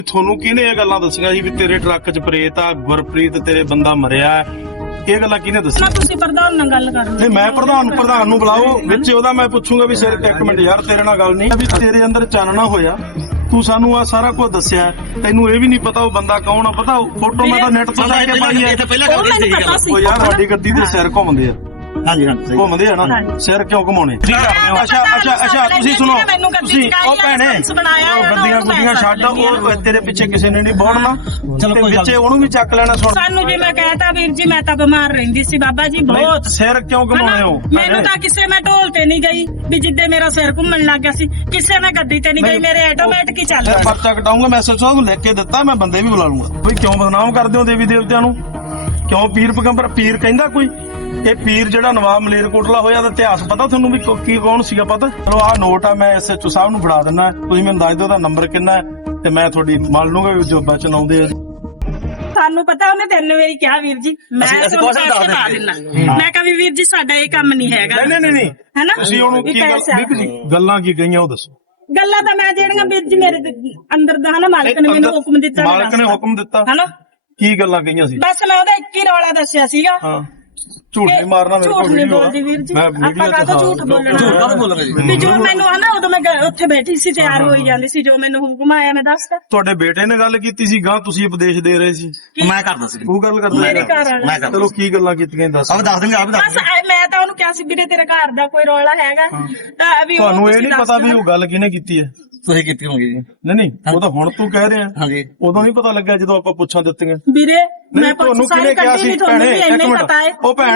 ਤੁਹਾਨੂੰ ਕਿਹਨੇ ਇਹ ਗੱਲਾਂ ਦੱਸੀਆਂ ਸੀ ਵੀ ਤੇਰੇ ਟਰੱਕ 'ਚ ਪ੍ਰੇਤ ਆ, ਗੁਰਪ੍ਰੀਤ ਤੇਰੇ ਬੰਦਾ ਮਰਿਆ ਹੈ? ਇਹ ਗੱਲਾਂ ਕਿਹਨੇ ਦੱਸੀਆਂ? ਤੁਸੀਂ ਪ੍ਰਧਾਨ ਨਾਲ ਗੱਲ ਕਰ ਨਹੀਂ, ਮੈਂ ਪ੍ਰਧਾਨ ਨੂੰ ਬੁਲਾਓ ਵਿੱਚ, ਉਹਦਾ ਮੈਂ ਪੁੱਛੂੰਗਾ ਵੀ ਸਿਰ ਇੱਕ ਮਿੰਟ ਯਾਰ, ਤੇਰੇ ਨਾਲ ਗੱਲ ਨਹੀਂ ਵੀ ਤੇਰੇ ਅੰਦਰ ਚਾਨਣਾ ਹੋਇਆ, ਤੂੰ ਸਾਨੂੰ ਆ ਸਾਰਾ ਕੁਝ ਦੱਸਿਆ, ਤੈਨੂੰ ਇਹ ਵੀ ਨਹੀਂ ਪਤਾ ਉਹ ਬੰਦਾ ਕੌਣ ਆ? ਪਤਾ ਫੋਟੋ ਮੈਂ ਤਾਂ ਨੈਟ ਤੋਂ ਲੈ ਕੇ ਪਾਈ ਹੈ। ਉਹ ਯਾਰ ਸਾਡੀ ਗੱਡੀ ਦੇ ਸਿਰ ਘੁੰਮਦੇ ਆ। ਹਾਂਜੀ ਘੁੰਮਦੇ ਆ ਨਾ, ਸਿਰ ਕਿਉਂ ਘੁਮਾਉਣੇ? ਅੱਛਾ ਤੁਸੀਂ ਸੁਣੋ, ਤੁਸੀਂ ਉਹ ਭੈਣੇ ਗੱਡੀਆਂ ਛੱਡ, ਉਹ ਤੇਰੇ ਪਿੱਛੇ ਕਿਸੇ ਨੇ ਨਹੀਂ ਬੋੜਨਾ, ਤੇ ਪਿੱਛੇ ਉਹਨੂੰ ਵੀ ਚੱਕ ਲੈਣਾ। ਸੁਣ ਸਾਨੂੰ ਜੇ ਮੈਂ ਕਹਿਤਾ ਵੀਰ ਜੀ ਮੈਂ ਤਾਂ ਬਿਮਾਰ ਰਹਿੰਦੀ ਸੀ ਬਾਬਾ ਜੀ ਬਹੁਤ। ਸਿਰ ਕਿਉਂ ਘੁਮਾਉਣੇ ਹੋ? ਮੈਨੂੰ ਤਾਂ ਕਿਸੇ ਮੈਂ ਢੋਲ ਤੇ ਨਹੀਂ ਗਈ ਵੀ ਜਿੱਦੇ ਮੇਰਾ ਸਿਰ ਘੁੰਮਣ ਲੱਗ ਗਿਆ ਸੀ, ਕਿਸੇ ਮੈਂ ਗੱਡੀ ਤੇ ਨਹੀਂ ਗਈ, ਮੇਰੇ ਆਟੋਮੈਟਿਕ ਹੀ ਚੱਲ ਰਿਹਾ। ਪਰਚਾ ਕਟਾਉਂਗਾ, ਮੈਸੇਜ ਤੁਹਾਨੂੰ ਲਿਖ ਕੇ ਦਿੱਤਾ, ਮੈਂ ਬੰਦੇ ਵੀ ਬੁਲਾ ਲੂੰਗਾ। ਕੋਈ ਕਿਉਂ ਬਦਨਾਮ ਕਰਦੇ ਹੋ ਦੇਵੀ ਦੇਵਤਿਆਂ ਨੂੰ? ਕਿਉਂ ਪੀਰ ਪੈਗੰਬਰ? ਪੀਰ ਕਹਿੰਦਾ ਕੋਈ? ਇਹ ਪੀਰ ਜਿਹੜਾ ਨਵਾਬ ਮਲੇਰਕੋਟਲਾ ਹੋਇਆ, ਦਾ ਇਤਿਹਾਸ ਪਤਾ ਤੁਹਾਨੂੰ ਵੀ ਕੀ ਕੌਣ ਸੀਗਾ? ਪਤਾ? ਚਲੋ ਆਹ ਨੋਟ ਆ, ਮੈਂ SHO ਸਾਹਿਬ ਨੂੰ ਫੜਾ ਦਿੰਦਾ, ਤੁਸੀਂ ਮੈਨੂੰ ਦੱਸ ਦਿਓ ਉਹਦਾ ਨੰਬਰ ਕਿੰਨਾ ਹੈ, ਤੇ ਮੈਂ ਤੁਹਾਡੀ ਮੰਨ ਲੂੰਗਾ ਜੋ ਬਚਨ ਆਉਂਦੇ ਆ। ਸਾਨੂੰ ਪਤਾ ਉਹਨੇ 3 ਵਾਰੀ ਕਿਹਾ ਵੀਰ ਜੀ ਮੈਂ ਤੁਹਾਨੂੰ ਪੈਸੇ ਪਾ ਦਿੰਦਾ। ਮੈਂ ਕਿਹਾ ਵੀ ਵੀਰ ਜੀ ਸਾਡਾ ਇਹ ਕੰਮ ਨਹੀਂ ਹੈਗਾ। ਨਹੀਂ ਹੈਨਾ, ਤੁਸੀਂ ਉਹਨੂੰ ਕੀ ਗੱਲਾਂ ਕੀ ਗਈਆਂ ਉਹ ਦੱਸੋ। ਗੱਲਾਂ ਤਾਂ ਮੈਂ ਜਿਹੜੀਆਂ ਵੀਰ ਜੀ ਮੇਰੇ ਅੰਦਰ ਦਾ ਹਨਾ ਮਾਲਕ ਨੇ ਮੈਨੂੰ ਹੁਕਮ ਦਿੱਤਾ, ਮਾਲਕ ਨੇ ਹੁਕਮ ਦਿੱਤਾ ਹਨਾ, ਕੀ ਗੱਲਾਂ ਕਹੀਆਂ ਸੀ? ਬਸ ਮੈਂ ਉਹਦਾ ਇੱਕ ਹੀ ਰੌਲਾ ਦੱਸਿਆ ਸੀਗਾ। ਹਾਂ, ਝੂਠ ਨਹੀਂ ਮਾਰਨਾ ਮੇਰੇ ਕੋਲ। ਝੂਠ ਨਹੀਂ ਬੋਲਦੀ ਵੀਰ ਜੀ, ਆਪਾਂ ਕਾਹਤੋਂ ਝੂਠ ਬੋਲਣਾ? ਵੀ ਜੋ ਮੈਨੂੰ ਹਨਾ ਉਦੋਂ ਮੈਂ ਉੱਥੇ ਬੈਠੀ ਸੀ, ਤਿਆਰ ਹੋਈ ਜਾਂਦੀ ਸੀ, ਜੋ ਮੈਨੂੰ ਹੁਕਮ ਆਇਆ ਮੈਂ ਦੱਸਦਾ। ਤੁਹਾਡੇ ਬੇਟੇ ਨੇ ਗੱਲ ਕੀਤੀ ਸੀ, ਗਾਂ ਤੁਸੀਂ ਉਪਦੇਸ਼ ਦੇ ਰਹੇ ਸੀ? ਮੈਂ ਕਰਦਾ ਸੀ, ਉਹ ਗੱਲ ਕਰਦਾ ਮੇਰੇ ਘਰ ਵਾਲਾ। ਚਲੋ ਕੀ ਗੱਲਾਂ ਕੀਤੀਆਂ ਦੱਸ। ਆਪ ਦੱਸ ਦਿੰਗੇ, ਆਪ ਦੱਸ ਬਸ ਮੈਂ ਤਾਂ ਉਹਨੂੰ ਕਿਹਾ ਸੀ ਵੀਰੇ ਤੇਰੇ ਘਰ ਦਾ ਕੋਈ ਰੌਲਾ ਹੈਗਾ ਤਾਂ ਵੀ ਤੁਹਾਨੂੰ ਇਹ ਨਹੀਂ ਪਤਾ ਵੀ ਉਹ ਗੱਲ ਕਿਹਨੇ ਕੀਤੀ ਹੈ? ਤੁਸੀਂ ਕੀਤੀ ਹੋਣੀ ਜੀ। ਨਹੀਂ ਉਹ ਤਾਂ ਹੁਣ ਤੂੰ ਕਹਿ ਰਿਹਾ। ਹਾਂਜੀ, ਉਦੋਂ ਨਹੀਂ ਪਤਾ ਲੱਗਿਆ ਜਦੋਂ ਆਪਾਂ ਪੁੱਛਾਂ ਦਿੱਤੀਆਂ ਵੀਰੇ। ਮੈਂ ਤੁਹਾਨੂੰ ਕਿਹਨੇ ਕਿਹਾ ਸੀ? ਭੈਣੇ ਇੱਕ ਮਿੰਟ, ਉਹ ਭੈਣ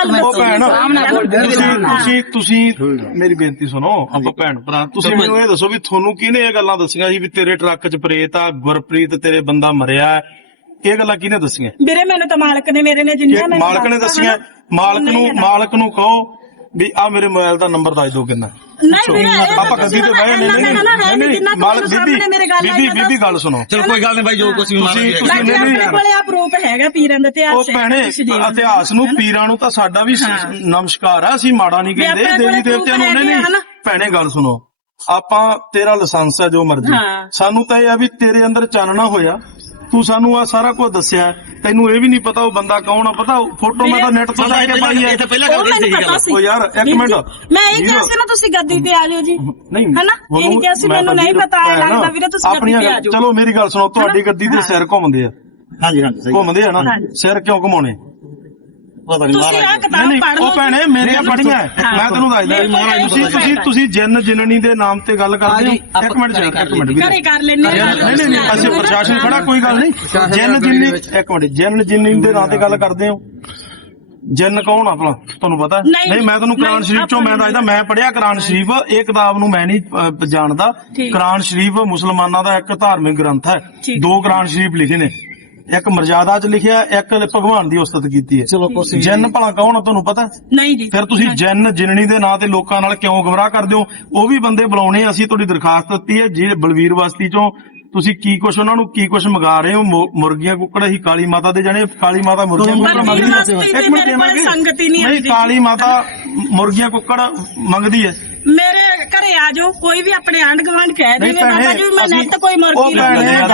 ਤੁਸੀਂ ਮੇਰੀ ਬੇਨਤੀ ਸੁਣੋ, ਆਪਾਂ ਭੈਣ ਭਰਾ, ਤੁਸੀਂ ਮੈਨੂੰ ਇਹ ਦੱਸੋ ਵੀ ਤੁਹਾਨੂੰ ਕਿਹਨੇ ਇਹ ਗੱਲਾਂ ਦੱਸੀਆਂ ਸੀ ਵੀ ਤੇਰੇ ਟਰੱਕ 'ਚ ਪ੍ਰੇਤ ਆ, ਗੁਰਪ੍ਰੀਤ ਤੇਰੇ ਬੰਦਾ ਮਰਿਆ ਹੈ? ਇਹ ਗੱਲਾਂ ਕਿਹਨੇ ਦੱਸੀਆਂ? ਵੀਰੇ ਮੈਨੂੰ ਤਾਂ ਮਾਲਕ ਨੇ ਮੇਰੇ ਨੇ ਜਿੰਨੀਆਂ ਮਾਲਕ ਨੇ ਦੱਸੀਆਂ। ਮਾਲਕ ਨੂੰ ਕਹੋ ਵੀ ਆ ਮੇਰੇ ਮੋਬਾਈਲ ਦਾ ਨੰਬਰ ਦੱਸ ਦਿਓ ਕਿੰਨਾ। ਨਹੀਂ ਵੀਰੇ ਆਪਾਂ ਗੱਡੀ ਤੇ ਬਹਿ ਨਹੀਂ ਮਾਲਕ ਬੀਬੀ ਗੱਲ ਸੁਣੋ। ਚਲੋ ਕੋਈ ਗੱਲ ਨਹੀਂ ਬਾਈ, ਜੋ ਕੁਝ ਵੀ ਤੁਸੀਂ ਕੋਲੇ ਆ ਪ੍ਰੂਫ ਹੈਗਾ ਪੀਰਾਂ ਦਾ ਇਤਿਹਾਸ। ਉਹ ਭੈਣੇ ਇਤਿਹਾਸ ਨੂੰ, ਪੀਰਾਂ ਨੂੰ ਤਾਂ ਸਾਡਾ ਵੀ ਨਮਸਕਾਰ ਆ, ਅਸੀਂ ਮਾੜਾ ਨਹੀਂ ਕਹਿੰਦੇ, ਦੇਵੀ ਦੇਵਤਿਆਂ ਨੂੰ ਨਹੀਂ। ਭੈਣੇ ਗੱਲ ਸੁਣੋ, ਆਪਾਂ ਤੇਰਾ ਲਾਇਸੈਂਸ ਹੈ ਜੋ ਮਰਜ਼ੀ, ਸਾਨੂੰ ਤਾਂ ਇਹ ਆ ਵੀ ਤੇਰੇ ਅੰਦਰ ਚਾਨਣਾ ਹੋਇਆ, ਤੂੰ ਸਾਨੂੰ ਆ ਸਾਰਾ ਕੁਝ ਦੱਸਿਆ, ਤੈਨੂੰ ਇਹ ਵੀ ਨਹੀਂ ਪਤਾ ਉਹ ਬੰਦਾ ਕੌਣ ਆ? ਪਤਾ ਫੋਟੋ ਮੈਂ ਤਾਂ ਨੈਟ ਤੋਂ ਲੈ ਕੇ ਪਾਈ ਹੈ। ਉਹ ਯਾਰ ਇੱਕ ਮਿੰਟ, ਮੈਂ ਇਹ ਕਿਹਾ ਸੀ ਨਾ ਤੁਸੀਂ ਗੱਦੀ ਤੇ ਆ ਲਿਓ ਜੀ, ਨਹੀਂ ਹਨਾ, ਇਹ ਕਿਹਾ ਸੀ ਮੈਨੂੰ ਨਹੀਂ ਪਤਾ ਆਇਆ ਲੱਗਦਾ ਵੀਰੇ ਤੁਸੀਂ ਗੱਦੀ ਤੇ ਆ ਜਾਓ। ਚਲੋ ਮੇਰੀ ਗੱਲ ਸੁਣੋ, ਤੁਹਾਡੀ ਗੱਡੀ ਦੇ ਸਿਰ ਘੁੰਮਦੇ ਆ। ਹਾਂਜੀ ਘੁੰਮਦੇ ਆ ਨਾ, ਸਿਰ ਕਿਉਂ ਘੁਮਾਉਣੇ? ਤੁਸੀਂ ਆ ਕਿਤਾਬ ਪੜ੍ਹ ਲਓ। ਉਹ ਭੈਣੇ ਮੇਰੀਆਂ ਪੜੀਆਂ, ਮੈਂ ਤੈਨੂੰ ਦੱਸਦਾ, ਤੁਸੀਂ ਜਿੰਨ ਜਿਨਣੀ ਦੇ ਨਾਮ ਤੇ ਗੱਲ ਕਰਦੇ ਹੋ। ਇੱਕ ਮਿੰਟ ਘਰੇ ਕਰ ਲੈਣੇ। ਨਹੀਂ ਅਸੀਂ ਪ੍ਰਸ਼ਾਸਨ ਖੜਾ, ਕੋਈ ਗੱਲ ਨਹੀਂ। ਜਿੰਨ ਜਿੰਨੀ, ਇੱਕ ਮਿੰਟ, ਜਿੰਨ ਜਿੰਨੀ ਦੇ ਨਾਂ ਤੇ ਗੱਲ ਕਰਦੇ ਹੋ। ਜਿੰਨ ਕੌਣ ਆ ਭਲਾ ਤੁਹਾਨੂੰ ਪਤਾ? ਨਹੀਂ, ਮੈਂ ਤੁਹਾਨੂੰ ਕੁਰਾਨ ਸ਼ਰੀਫ ਚੋਂ ਮੈਂ ਦੱਸਦਾ, ਮੈਂ ਪੜਿਆ ਕੁਰਾਨ ਸ਼ਰੀਫ, ਇਹ ਕਿਤਾਬ ਨੂੰ ਮੈਂ ਨਹੀਂ ਜਾਣਦਾ। ਕੁਰਾਨ ਸ਼ਰੀਫ ਮੁਸਲਮਾਨਾਂ ਦਾ ਇੱਕ ਧਾਰਮਿਕ ਗ੍ਰੰਥ ਹੈ, 2 ਕੁਰਾਨ ਸ਼ਰੀਫ ਲਿਖੇ ਨੇ, ਇੱਕ ਮਰਜ਼ਾਦਾ ਚ ਲਿਖਿਆ, ਇੱਕ ਭਗਵਾਨ ਦੀ ਉਸਤਤ ਕੀਤੀ ਹੈ। ਜਿੰਨ ਭਲਾ ਕੌਣ ਆ ਤੁਹਾਨੂੰ ਪਤਾ? ਨਹੀਂ ਜੀ। ਫਿਰ ਤੁਸੀਂ ਜਿੰਨ ਜਿਨਣੀ ਦੇ ਨਾਂ ਤੇ ਲੋਕਾਂ ਨਾਲ ਕਿਉਂ ਗੁੰਮਰਾਹ ਕਰਦੇ ਹੋ? ਉਹ ਵੀ ਬੰਦੇ ਬੁਲਾਉਣੇ, ਅਸੀਂ ਤੁਹਾਡੀ ਦਰਖਾਸਤ ਦਿੱਤੀ ਹੈ, ਜਿਹੜੇ ਬਲਵੀਰ ਬਸਤੀ ਚੋਂ ਤੁਸੀਂ ਕੀ ਕੁਛ ਉਹਨਾਂ ਨੂੰ ਕੀ ਕੁਛ ਮੰਗਾ ਰਹੇ ਹੋ? ਮੁਰਗੀਆਂ ਕੁੱਕੜ ਹੀ ਕਾਲੀ ਮਾਤਾ ਦੇ ਜਾਣੇ, ਕਾਲੀ ਮਾਤਾ ਮੁਰਗੀਆਂ ਕੁੱਕੜ ਮੰਗਦੀ ਹੈ। ਇੱਕ ਮਿੰਟ, ਨਹੀਂ ਕਾਲੀ ਮਾਤਾ ਮੁਰਗੀਆਂ ਕੁੱਕੜ ਮੰਗਦੀ ਹੈ। ਮੇਰੇ ਘਰੇ ਆ ਜਾਓ, ਕੋਈ ਵੀ ਆਪਣੇ ਆਂਢ ਗੁਆਂਢ ਕਹਿ ਦੇਵੇ ਬਾਬਾ ਜੀ ਮੈਂ ਨੈਟ ਕੋਈ ਮੁਰਗੀ ਉਹ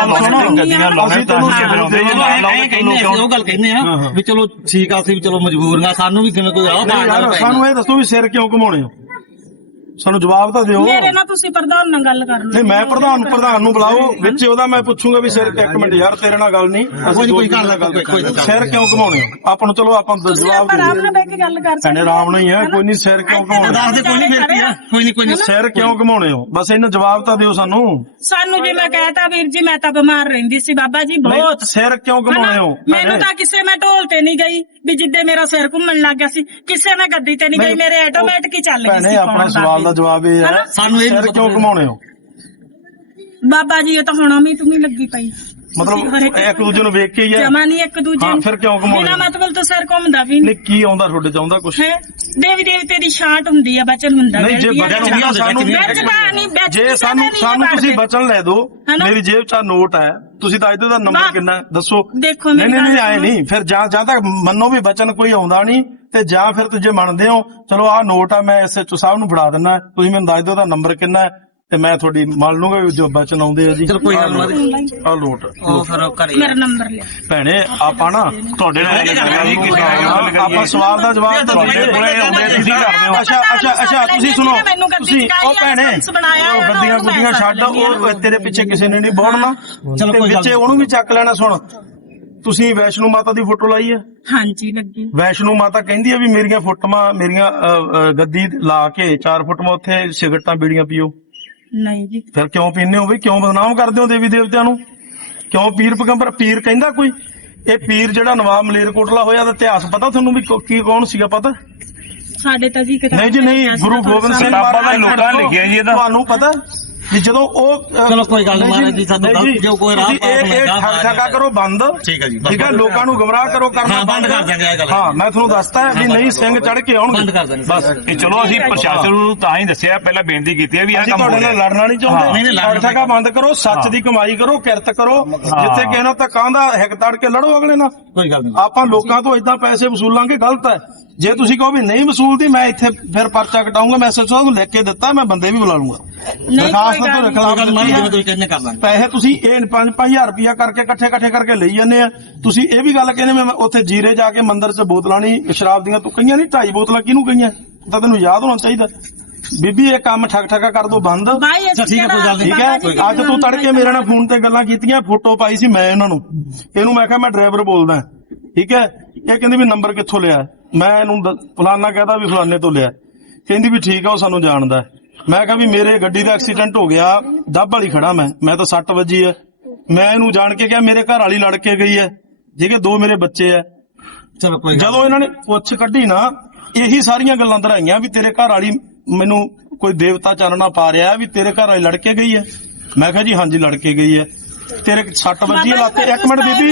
ਗੱਲ ਕਹਿੰਦੇ ਆ ਵੀ ਚਲੋ ਠੀਕ ਆ, ਅਸੀਂ ਵੀ ਚਲੋ ਮਜਬੂਰ ਆ, ਸਾਨੂੰ ਵੀ ਕਿਵੇਂ ਕੋਈ ਸਾਨੂੰ ਇਹ ਦੱਸੋ ਵੀ ਸਿਰ ਕਿਉਂ ਘੁਮਾਉਣੇ ਹੋ? ਸਾਨੂੰ ਜਵਾਬ ਤਾਂ ਦਿਓ। ਮੇਰੇ ਨਾਲ ਤੁਸੀਂ ਪ੍ਰਧਾਨ ਨਾਲ ਗੱਲ ਕਰ ਲਓ। ਨਹੀਂ, ਮੈਂ ਪ੍ਰਧਾਨ ਨੂੰ ਬੁਲਾਓ ਵਿੱਚ, ਉਹਦਾ ਮੈਂ ਪੁੱਛੂੰਗਾ ਵੀ ਸਿਰ ਇੱਕ ਮਿੰਟ ਯਾਰ, ਤੇਰੇ ਨਾਲ ਗੱਲ ਨਹੀਂ, ਕੋਈ ਗੱਲ ਸਿਰ ਕਿਉਂ ਘੁਮਾਉਣੇ ਹੋ? ਆਪਾਂ ਨੂੰ ਚਲੋ ਆਪਾਂ ਜਵਾਬ ਦੇ ਆਰਾਮ ਨਾਲ ਬਹਿ ਕੇ ਗੱਲ ਕਰ ਸਕਦੇ। ਆਰਾਮ ਨਾਲ ਹੀ ਹੈ, ਕੋਈ ਨਹੀਂ। ਸਿਰ ਕਿਉਂ ਘੁਮਾਉਣੇ? ਸਿਰ ਕਿਉਂ ਘੁਮਾਉਣੇ ਹੋ? ਬਸ ਇਹਨੂੰ ਜਵਾਬ ਤਾਂ ਦਿਓ ਸਾਨੂੰ। ਜੇ ਮੈਂ ਕਹਿਤਾ ਵੀਰ ਜੀ ਮੈਂ ਤਾਂ ਬਿਮਾਰ ਰਹਿੰਦੀ ਸੀ ਬਾਬਾ ਜੀ ਬਹੁਤ। ਸਿਰ ਕਿਉਂ ਘੁਮਾਉਣੇ ਹੋ? ਮੈਨੂੰ ਤਾਂ ਕਿਸੇ ਮੈਂ ਢੋਲ ਤੇ ਨਹੀਂ ਗਈ ਵੀ ਜਿੱਦੇ ਮੇਰਾ ਸਿਰ ਘੁੰਮਣ ਲੱਗ ਗਿਆ ਸੀ, ਕਿਸੇ ਮੈਂ ਗੱਡੀ ਤੇ ਨਹੀਂ ਗਈ, ਮੇਰੇ ਆਟੋਮੈਟਿਕ ਹੀ ਚੱਲ ਗਈ ਸੀ। ਆਪਣਾ ਸਵਾਲ ਦਾ ਜਵਾਬ ਇਹ ਹੈ, ਸਾਨੂੰ ਸਿਰ ਕਿਉਂ ਘੁਮਾਉਣੇ ਹੋ? ਬਾਬਾ ਜੀ ਇਹ ਤਾਂ ਹੁਣ ਵੀ ਤੂੰ ਲੱਗੀ ਪਈ, ਮਤਲਬ ਇੱਕ ਦੂਜੇ ਨੂੰ ਵੇਖ ਕੇ ਹੀ ਹੈ ਜਮਾ ਨਹੀਂ ਇੱਕ ਦੂਜੇ ਨੂੰ। ਫਿਰ ਕਿਉਂ ਘੁਮਾਉਣੇ? ਬਿਨਾਂ ਮਤਲਬ ਤੋਂ ਸਿਰ ਘੁੰਮਦਾ ਵੀ ਨਹੀਂ। ਕੀ ਆਉਂਦਾ ਤੁਹਾਡੇ ਚ? ਆਉਂਦਾ ਕੁਛ? ਦੇਵੀ ਦੇਵਤੇ ਦੀ ਛਾਂਟ ਹੁੰਦੀ ਆ, ਬਚਨ ਹੁੰਦਾ। ਨਹੀਂ, ਜੇ ਬਚਨ ਹੁੰਦਾ ਜੇ ਸਾਨੂੰ ਤੁਸੀਂ ਬਚਨ ਲੈ ਦੋ, ਮੇਰੀ ਜੇਬ ਚ ਨੋਟ ਹੈ, ਤੁਸੀਂ ਤਾਂ ਇਹਦਾ ਨੰਬਰ ਕਿੰਨਾ ਦੱਸੋ? ਦੇਖੋ ਨਹੀਂ ਆਏ ਨਹੀਂ, ਫਿਰ ਜਾਂ ਤੱਕ ਮੰਨੋ ਵੀ ਬਚਨ ਕੋਈ ਆਉਂਦਾ ਨਹੀਂ, ਤੇ ਜਾਂ ਫਿਰ ਤੁਸੀਂ ਮੰਨਦੇ ਹੋ, ਚਲੋ ਆਹ ਨੋਟ ਆ, ਮੈਂ SHO ਸਾਹਿਬ ਨੂੰ ਫੜਾ ਦਿੰਦਾ, ਤੁਸੀਂ ਮੈਨੂੰ ਦੱਸ ਦਿਓ ਉਹਦਾ ਨੰਬਰ ਕਿੰਨਾ ਹੈ, ਤੇ ਮੈਂ ਤੁਹਾਡੀ ਮੰਨ ਲੂੰਗਾ ਵੀ ਜੋ ਬਚਨ ਆਉਂਦੇ ਆ ਜੀ। ਚਲੋ ਕੋਈ ਗੱਲ ਨਹੀਂ। ਆ ਲੋਟ ਉਹ ਫਿਰ ਘਰੇ ਮੇਰਾ ਨੰਬਰ ਲਿਆ ਭੈਣੇ ਆਪਾਂ ਨਾ ਤੁਹਾਡੇ ਨਾਲ ਆਪਾਂ ਸਵਾਲ ਦਾ ਜਵਾਬ ਤੁਹਾਡੇ ਕੋਲੇ ਆਉਂਦੇ ਤੁਸੀਂ ਕਰਦੇ ਹੋ। ਅੱਛਾ ਤੁਸੀਂ ਸੁਣੋ, ਤੁਸੀਂ ਉਹ ਭੈਣੇ ਉਹ ਗੱਡੀਆਂ ਗੁੱਡੀਆਂ ਛੱਡ, ਉਹ ਤੇਰੇ ਪਿੱਛੇ ਕਿਸੇ ਨੇ ਨਹੀਂ ਬੋਲਣਾ, ਚਲੋ ਕੋਈ ਗੱਲ ਪਿੱਛੇ ਉਹਨੂੰ ਵੀ ਚੱਕ ਲੈਣਾ। ਸੁਣ, ਤੁਸੀਂ ਵੈਸ਼ਨੂ ਮਾਤਾ ਦੀ ਫੋਟੋ ਲਾਈ ਹੈ? ਹਾਂਜੀ ਲੱਗੀ। ਵੈਸ਼ਨੂ ਮਾਤਾ ਕਹਿੰਦੀ ਹੈ ਵੀ ਮੇਰੀਆਂ ਫੋਟੋਆਂ ਮੇਰੀਆਂ ਗੱਦੀ ਲਾ ਕੇ 4 ਫੁੱਟਾਂ ਉੱਥੇ ਸਿਗਰਟਾਂ ਬੀੜੀਆਂ ਪੀਓ। ਨਹੀਂ ਜੀ। ਫਿਰ ਕਿਉਂ ਪੀਂਦੇ ਹੋ ਵੀ? ਕਿਉਂ ਬਦਨਾਮ ਕਰਦੇ ਹੋ ਦੇਵੀ ਦੇਵਤਿਆਂ ਨੂੰ? ਕਿਉਂ ਪੀਰ ਪੈਗੰਬਰ? ਪੀਰ ਕਹਿੰਦਾ ਕੋਈ? ਇਹ ਪੀਰ ਜਿਹੜਾ ਨਵਾਬ ਮਲੇਰਕੋਟਲਾ ਹੋਇਆ ਦਾ ਇਤਿਹਾਸ ਪਤਾ ਤੁਹਾਨੂੰ ਵੀ ਕੀ ਕੌਣ ਸੀਗਾ ਪਤਾ? ਸਾਡੇ ਤਾਂ ਜੀ ਨਹੀਂ ਜੀ ਨਹੀਂ, ਗੁਰੂ ਗੋਬਿੰਦ ਸਿੰਘ ਮਹਾਰਾਜ ਲੋਕਾਂ ਨੇ ਲਿਖਿਆ ਜੀ ਇਹਦਾ। ਤੁਹਾਨੂੰ ਪਤਾ ਵੀ ਜਦੋਂ ਉਹ ਚਲੋ ਕੋਈ ਗੱਲ ਨਹੀਂ ਮਹਾਰਾਜ ਜੀ, ਸਾਨੂੰ ਜੋ ਕੋਈ ਰਾਹ ਇਹ ਠੱਗਾ ਕਰੋ ਬੰਦ। ਠੀਕ ਹੈ ਜੀ, ਠੀਕ ਹੈ, ਲੋਕਾਂ ਨੂੰ ਗੁੰਮਰਾਹ ਕਰੋ ਕਰਨਾ ਬੰਦ ਕਰ ਦਾਂਗੇ ਇਹ ਗੱਲ। ਹਾਂ ਮੈਂ ਤੁਹਾਨੂੰ ਦੱਸਤਾ ਵੀ ਨਹੀਂ ਸਿੰਘ ਚੜ ਕੇ ਆਉਣਗੇ, ਬੰਦ ਕਰ ਦਾਂਗੇ ਬਸ। ਇਹ ਚਲੋ ਅਸੀਂ ਪ੍ਰਸ਼ਾਸਨ ਨੂੰ ਤਾਂ ਹੀ ਦੱਸਿਆ, ਪਹਿਲਾਂ ਬੇਨਤੀ ਕੀਤੀ ਹੈ ਵੀ ਅਸੀਂ ਤੁਹਾਡੇ ਨਾਲ ਲੜਨਾ ਨਹੀਂ ਚਾਹੁੰਦੇ। ਠੱਗਾ ਬੰਦ ਕਰੋ, ਸੱਚ ਦੀ ਕਮਾਈ ਕਰੋ, ਕਿਰਤ ਕਰੋ। ਜਿੱਥੇ ਕਿਸੇ ਨਾਲ ਧੱਕਾ ਦਾ ਹਿੱਕ ਤੜ ਕੇ ਲੜੋ ਅਗਲੇ ਨਾਲ। ਕੋਈ ਗੱਲ ਨਹੀਂ। ਆਪਾਂ ਲੋਕਾਂ ਤੋਂ ਏਦਾਂ ਪੈਸੇ ਵਸੂਲਾਂਗੇ, ਗਲਤ ਹੈ। ਜੇ ਤੁਸੀਂ ਕਹੋ ਵੀ ਨਹੀਂ ਵਸੂਲਦੀ, ਮੈਂ ਇੱਥੇ ਫਿਰ ਪਰਚਾ ਕਟਾਉਂਗਾ। ਮੈਂ ਐਸਐਚਓ ਨੂੰ ਲਿਖ ਕੇ ਦਿੱਤਾ, ਮੈਂ ਬੰਦੇ ਵੀ ਬੁਲਾ ਲੂੰਗਾ। ਦਰਖਾਸਤ ਤੋਂ ਕੋਈ ਗੱਲ ਨਹੀਂ, ਜਿਵੇਂ ਤੁਸੀਂ ਕਹਿੰਦੇ ਕਰ ਲਾਂਗੇ। ਪੈਸੇ ਤੁਸੀਂ ਇਹ 5-5000 ਰੁਪਇਆ ਕਰਕੇ ਇਕੱਠੇ ਕਰਕੇ ਲਈ ਜਾਂਦੇ ਆ। ਤੁਸੀਂ ਇਹ ਵੀ ਗੱਲ ਕਹਿੰਦੇ ਮੈਂ ਉੱਥੇ ਜੀਰੇ ਜਾ ਕੇ ਮੰਦਿਰ 'ਚ ਬੋਤਲਾਂ ਨਹੀਂ ਸ਼ਰਾਬ ਦੀਆਂ ਤੂੰ ਕਈਆਂ ਨਹੀਂ 2.5 ਬੋਤਲਾਂ ਕਿਹਨੂੰ ਕਈਆਂ ਤਾਂ ਤੈਨੂੰ ਯਾਦ ਹੋਣਾ ਚਾਹੀਦਾ। ਬੀਬੀ ਇਹ ਕੰਮ ਠੱਗਾ ਕਰ ਦੋ ਬੰਦ। ਠੀਕ ਹੈ, ਕੋਈ ਗੱਲ ਨਹੀਂ। ਠੀਕ ਹੈ, ਅੱਜ ਤੂੰ ਤੜਕੇ ਮੇਰੇ ਨਾਲ ਫੋਨ ਤੇ ਗੱਲਾਂ ਕੀਤੀਆਂ, ਫੋਟੋ ਪਾਈ ਸੀ ਮੈਂ ਇਹਨਾਂ ਨੂੰ। ਇਹਨੂੰ ਮੈਂ ਕਿਹਾ ਮੈਂ ਡਰਾਈਵਰ ਬੋਲਦਾ, ਠੀਕ ਹੈ। ਇਹ ਕਹਿੰਦੀ ਵੀ ਨੰਬਰ ਕਿੱਥੋਂ ਲਿਆ? ਮੈਂ ਇਹਨੂੰ ਫਲਾਨਾ ਕਹਦਾ ਵੀ ਫਲਾਨੇ ਤੋਂ ਲਿਆ। ਕਹਿੰਦੀ ਵੀ ਠੀਕ ਆ, ਉਹ ਸਾਨੂੰ ਜਾਣਦਾ। ਮੈਂ ਕਿਹਾ ਵੀ ਮੇਰੇ ਗੱਡੀ ਦਾ ਐਕਸੀਡੈਂਟ ਹੋ ਗਿਆ, ਡੱਬ ਵਾਲੀ ਖੜਾ ਮੈਂ ਤਾਂ 6 ਵਜੇ ਹੈ। ਮੈਂ ਇਹਨੂੰ ਜਾਣ ਕੇ ਕਿਹਾ ਮੇਰੇ ਘਰ ਵਾਲੀ ਲੜ ਕੇ ਗਈ ਹੈ, ਜਿਹਦੇ 2 ਮੇਰੇ ਬੱਚੇ ਹੈ। ਚਲੋ ਕੋਈ ਜਦੋਂ ਇਹਨਾਂ ਨੇ ਪੁੱਛ ਕੱਢੀ ਨਾ, ਇਹੀ ਸਾਰੀਆਂ ਗੱਲਾਂ ਦਰਾਈਆਂ ਵੀ ਤੇਰੇ ਘਰ ਵਾਲੀ ਮੈਨੂੰ ਕੋਈ ਦੇਵਤਾ ਚਾਨਣਾ ਪਾ ਰਿਹਾ ਵੀ ਤੇਰੇ ਘਰ ਵਾਲੀ ਲੜ ਕੇ ਗਈ ਹੈ। ਮੈਂ ਕਿਹਾ ਜੀ ਹਾਂਜੀ ਲੜ ਕੇ ਗਈ ਹੈ। ਤੇਰੇ 6 ਵਜੇ ਲੱਤ। ਇੱਕ ਮਿੰਟ ਬੀਬੀ,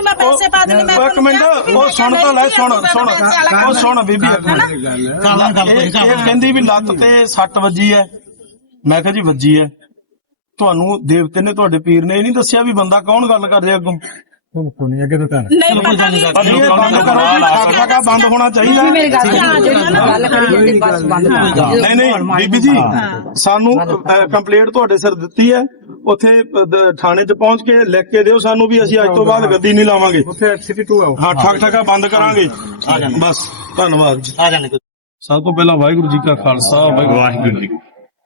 ਇੱਕ ਮਿੰਟ, ਉਹ ਸੁਣ ਤਾਂ ਲੈ, ਸੁਣ ਉਹ ਸੁਣ ਬੀਬੀ। ਇਹ ਕਹਿੰਦੀ ਵੀ ਲੱਤ ਤੇ 6 ਵਜੀ ਹੈ। ਮੈਂ ਕਿਹਾ ਜੀ ਵੱਜੀ ਹੈ। ਤੁਹਾਨੂੰ ਦੇਵਤੇ ਨੇ, ਤੁਹਾਡੇ ਪੀਰ ਨੇ ਇਹ ਨਹੀਂ ਦੱਸਿਆ ਵੀ ਬੰਦਾ ਕੌਣ ਗੱਲ ਕਰ ਰਿਹਾ ਅੱਗੋਂ? ਨਹੀਂ ਪਤਾ ਵੀ ਠੱਗਾ ਬੰਦ ਹੋਣਾ ਚਾਹੀਦਾ। ਨਹੀਂ ਬੀਬੀ ਜੀ, ਸਾਨੂੰ ਕੰਪਲੇਂਟ ਤੁਹਾਡੇ ਸਿਰ ਦਿੱਤੀ ਹੈ, ਉੱਥੇ ਥਾਣੇ 'ਚ ਪਹੁੰਚ ਕੇ ਲਿਖ ਕੇ ਦਿਓ ਸਾਨੂੰ ਵੀ ਅਸੀਂ ਅੱਜ ਤੋਂ ਬਾਅਦ ਗੱਡੀ ਨਹੀਂ ਲਾਵਾਂਗੇ। ਹਾਂ ਠੱਗਾ ਬੰਦ ਕਰਾਂਗੇ ਬਸ। ਧੰਨਵਾਦ ਜੀ। ਆ ਜਾਣੇ। ਸਭ ਤੋਂ ਪਹਿਲਾਂ ਵਾਹਿਗੁਰੂ ਜੀ ਕਾ ਖਾਲਸਾ, ਵਾਹਿਗੁਰੂ ਜੀ।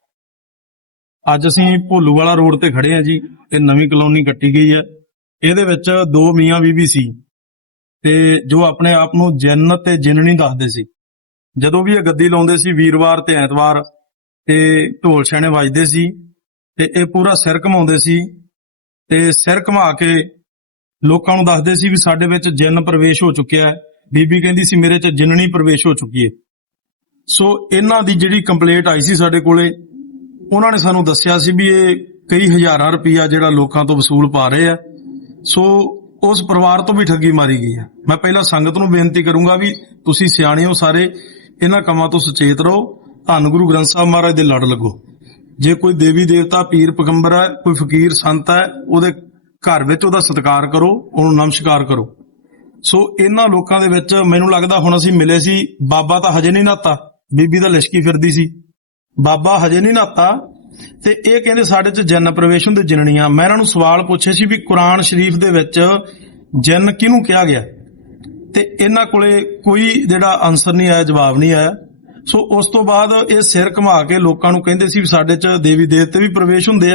ਅੱਜ ਅਸੀਂ ਭੋਲੂਵਾਲਾ ਰੋਡ ਤੇ ਖੜੇ ਆ ਜੀ। ਇਹ ਨਵੀਂ ਕਲੋਨੀ ਕੱਟੀ ਗਈ ਹੈ। ਇਹਦੇ ਵਿੱਚ 2 ਮੀਆਂ ਬੀਬੀ ਸੀ ਤੇ ਜੋ ਆਪਣੇ ਆਪ ਨੂੰ ਜਿੰਨ ਤੇ ਜਿੰਨਣੀ ਦੱਸਦੇ ਸੀ। ਜਦੋਂ ਵੀ ਇਹ ਗੱਦੀ ਲਾਉਂਦੇ ਸੀ ਵੀਰਵਾਰ ਤੇ ਐਤਵਾਰ, ਤੇ ਢੋਲ ਛੈਣੇ ਵੱਜਦੇ ਸੀ ਤੇ ਇਹ ਪੂਰਾ ਸਿਰ ਘਮਾਉਂਦੇ ਸੀ ਤੇ ਸਿਰ ਘਮਾ ਕੇ ਲੋਕਾਂ ਨੂੰ ਦੱਸਦੇ ਸੀ ਵੀ ਸਾਡੇ ਵਿੱਚ ਜਿੰਨ ਪ੍ਰਵੇਸ਼ ਹੋ ਚੁੱਕਿਆ ਹੈ। ਬੀਬੀ ਕਹਿੰਦੀ ਸੀ ਮੇਰੇ 'ਚ ਜਿੰਨਣੀ ਪ੍ਰਵੇਸ਼ ਹੋ ਚੁੱਕੀ ਹੈ। ਸੋ ਇਹਨਾਂ ਦੀ ਜਿਹੜੀ ਕੰਪਲੇਂਟ ਆਈ ਸੀ ਸਾਡੇ ਕੋਲੇ, ਉਹਨਾਂ ਨੇ ਸਾਨੂੰ ਦੱਸਿਆ ਸੀ ਵੀ ਇਹ ਕਈ ਹਜ਼ਾਰਾਂ ਰੁਪਈਆ ਜਿਹੜਾ ਲੋਕਾਂ ਤੋਂ ਵਸੂਲ ਪਾ ਰਹੇ ਆ। ਸੋ ਉਸ ਪਰਿਵਾਰ ਤੋਂ ਵੀ ਠੱਗੀ ਮਾਰੀ ਗਈ ਹੈ। ਮੈਂ ਪਹਿਲਾਂ ਸੰਗਤ ਨੂੰ ਬੇਨਤੀ ਕਰੂੰਗਾ ਵੀ ਤੁਸੀਂ ਸਿਆਣੇ ਹੋ ਸਾਰੇ, ਇਹਨਾਂ ਕੰਮਾਂ ਤੋਂ ਸੁਚੇਤ ਰਹੋ। ਧੰਨ ਗੁਰੂ ਗ੍ਰੰਥ ਸਾਹਿਬ ਮਹਾਰਾਜ ਦੇ ਲੜ ਲੱਗੋ। ਜੇ ਕੋਈ ਦੇਵੀ ਦੇਵਤਾ ਪੀਰ ਪੈਗੰਬਰ ਹੈ, ਕੋਈ ਫਕੀਰ ਸੰਤ ਹੈ, ਉਹਦੇ ਘਰ ਵਿੱਚ ਉਹਦਾ ਸਤਿਕਾਰ ਕਰੋ, ਉਹਨੂੰ ਨਮਸਕਾਰ ਕਰੋ। ਸੋ ਇਹਨਾਂ ਲੋਕਾਂ ਦੇ ਵਿੱਚ ਮੈਨੂੰ ਲੱਗਦਾ ਹੁਣ ਅਸੀਂ ਮਿਲੇ ਸੀ। ਬਾਬਾ ਤਾਂ ਹਜੇ ਨਹੀਂ ਨਹਾਤਾ, ਬੀਬੀ ਤਾਂ ਲਿਸ਼ਕੀ ਫਿਰਦੀ ਸੀ। ਬਾਬਾ ਹਜੇ ਨਹੀਂ ਨਹਾਤਾ ਤੇ ਇਹ ਕਹਿੰਦੇ ਸਾਡੇ 'ਚ ਜਿੰਨ ਪ੍ਰਵੇਸ਼ ਹੁੰਦੇ, ਜਿੰਨਣੀਆਂ। ਮੈਂ ਇਹਨਾਂ ਨੂੰ ਸਵਾਲ ਪੁੱਛੇ ਸੀ ਵੀ ਕੁਰਾਨ ਸ਼ਰੀਫ ਦੇ ਵਿੱਚ ਜਿੰਨ ਕਿਹਨੂੰ ਕਿਹਾ ਗਿਆ, ਤੇ ਇਹਨਾਂ ਕੋਲੇ ਕੋਈ ਜਿਹੜਾ ਆਨਸਰ ਨਹੀਂ ਆਇਆ, ਜਵਾਬ ਨਹੀਂ ਆਇਆ। ਸੋ ਉਸ ਤੋਂ ਬਾਅਦ ਇਹ ਸਿਰ ਘੁਮਾ ਕੇ ਲੋਕਾਂ ਨੂੰ ਕਹਿੰਦੇ ਸੀ ਵੀ ਸਾਡੇ 'ਚ ਦੇਵੀ ਦੇਵਤੇ ਵੀ ਪ੍ਰਵੇਸ਼ ਹੁੰਦੇ ਆ,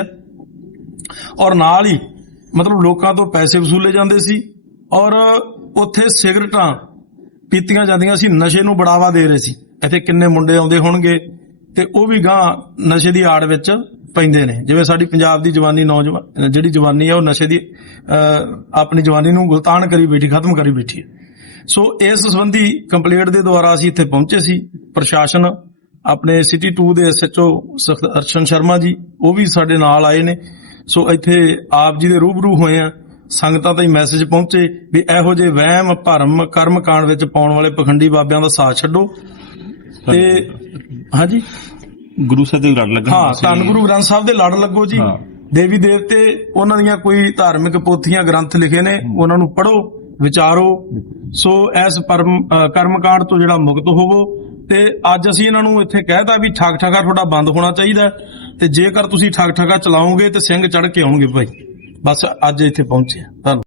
ਔਰ ਨਾਲ ਹੀ ਮਤਲਬ ਲੋਕਾਂ ਤੋਂ ਪੈਸੇ ਵਸੂਲੇ ਜਾਂਦੇ ਸੀ, ਔਰ ਉੱਥੇ ਸਿਗਰਟਾਂ ਪੀਤੀਆਂ ਜਾਂਦੀਆਂ ਸੀ, ਨਸ਼ੇ ਨੂੰ ਬੜਾਵਾ ਦੇ ਰਹੇ ਸੀ। ਇੱਥੇ ਕਿੰਨੇ ਮੁੰਡੇ ਆਉਂਦੇ ਹੋਣਗੇ ਤੇ ਉਹ ਵੀ ਗਾਂ ਨਸ਼ੇ ਦੀ ਆੜ ਵਿੱਚ ਪੈਂਦੇ ਨੇ। ਜਿਵੇਂ ਸਾਡੀ ਪੰਜਾਬ ਦੀ ਜਵਾਨੀ, ਨੌਜਵਾਨ ਜਿਹੜੀ ਜਵਾਨੀ ਹੈ ਉਹ ਨਸ਼ੇ ਦੀ ਆਪਣੀ ਜਵਾਨੀ ਨੂੰ ਗੁਲਤਾਨ ਕਰੀ ਬੈਠੀ, ਖਤਮ ਕਰੀ ਬੈਠੀ ਹੈ। ਸੋ ਇਸ ਸੰਬੰਧੀ ਕੰਪਲੇਂਟ ਦੇ ਦੁਆਰਾ ਅਸੀਂ ਇੱਥੇ ਪਹੁੰਚੇ ਸੀ। ਪ੍ਰਸ਼ਾਸਨ ਆਪਣੇ ਸਿਟੀ 2 ਦੇ ਐਸਐਚਓ ਅਰਸ਼ਨ ਸ਼ਰਮਾ ਜੀ, ਉਹ ਵੀ ਸਾਡੇ ਨਾਲ ਆਏ ਨੇ। ਸੋ ਇੱਥੇ ਆਪ ਜੀ ਦੇ ਰੂਬਰੂ ਹੋਏ ਆ। ਸੰਗਤਾਂ ਤਾਈਂ ਮੈਸੇਜ ਪਹੁੰਚੇ ਵੀ ਇਹੋ ਜਿਹੇ ਵਹਿਮ ਭਰਮ ਕਰਮ ਕਾਂਡ ਵਿੱਚ ਪਾਉਣ ਵਾਲੇ ਪਖੰਡੀ ਬਾਬਿਆਂ ਦਾ ਸਾਥ ਛੱਡੋ। ਤੇ ਹਾਂਜੀ, ਗੁਰੂ ਸਾਹਿਬ ਦੇ ਲੜ ਲੱਗਾ। ਹਾਂ, ਧੰਨ ਗੁਰੂ ਗ੍ਰੰਥ ਸਾਹਿਬ ਦੇ ਲੜ ਲੱਗੋ ਜੀ। ਦੇਵੀ ਦੇਵਤੇ, ਉਹਨਾਂ ਦੀਆਂ ਕੋਈ ਧਾਰਮਿਕ ਪੋਥੀਆਂ ਗ੍ਰੰਥ ਲਿਖੇ ਨੇ, ਉਹਨਾਂ ਨੂੰ ਪੜ੍ਹੋ, ਵਿਚਾਰੋ। ਸੋ ਇਸ ਕਰਮਕਾਂਡ ਤੋਂ ਜਿਹੜਾ ਮੁਕਤ ਹੋਵੋ। ਤੇ ਅੱਜ ਅਸੀਂ ਇਹਨਾਂ ਨੂੰ ਇੱਥੇ ਕਹਿਤਾ ਵੀ ਠੱਗ ਠੱਗਾ ਤੁਹਾਡਾ ਬੰਦ ਹੋਣਾ ਚਾਹੀਦਾ, ਤੇ ਜੇਕਰ ਤੁਸੀਂ ਠੱਗ ਠੱਗਾ ਚਲਾਓਗੇ ਤੇ ਸਿੰਘ ਚੜ ਕੇ ਆਉਣਗੇ ਭਾਈ। ਬਸ ਅੱਜ ਇੱਥੇ ਪਹੁੰਚੇ। ਧੰਨਵਾਦ।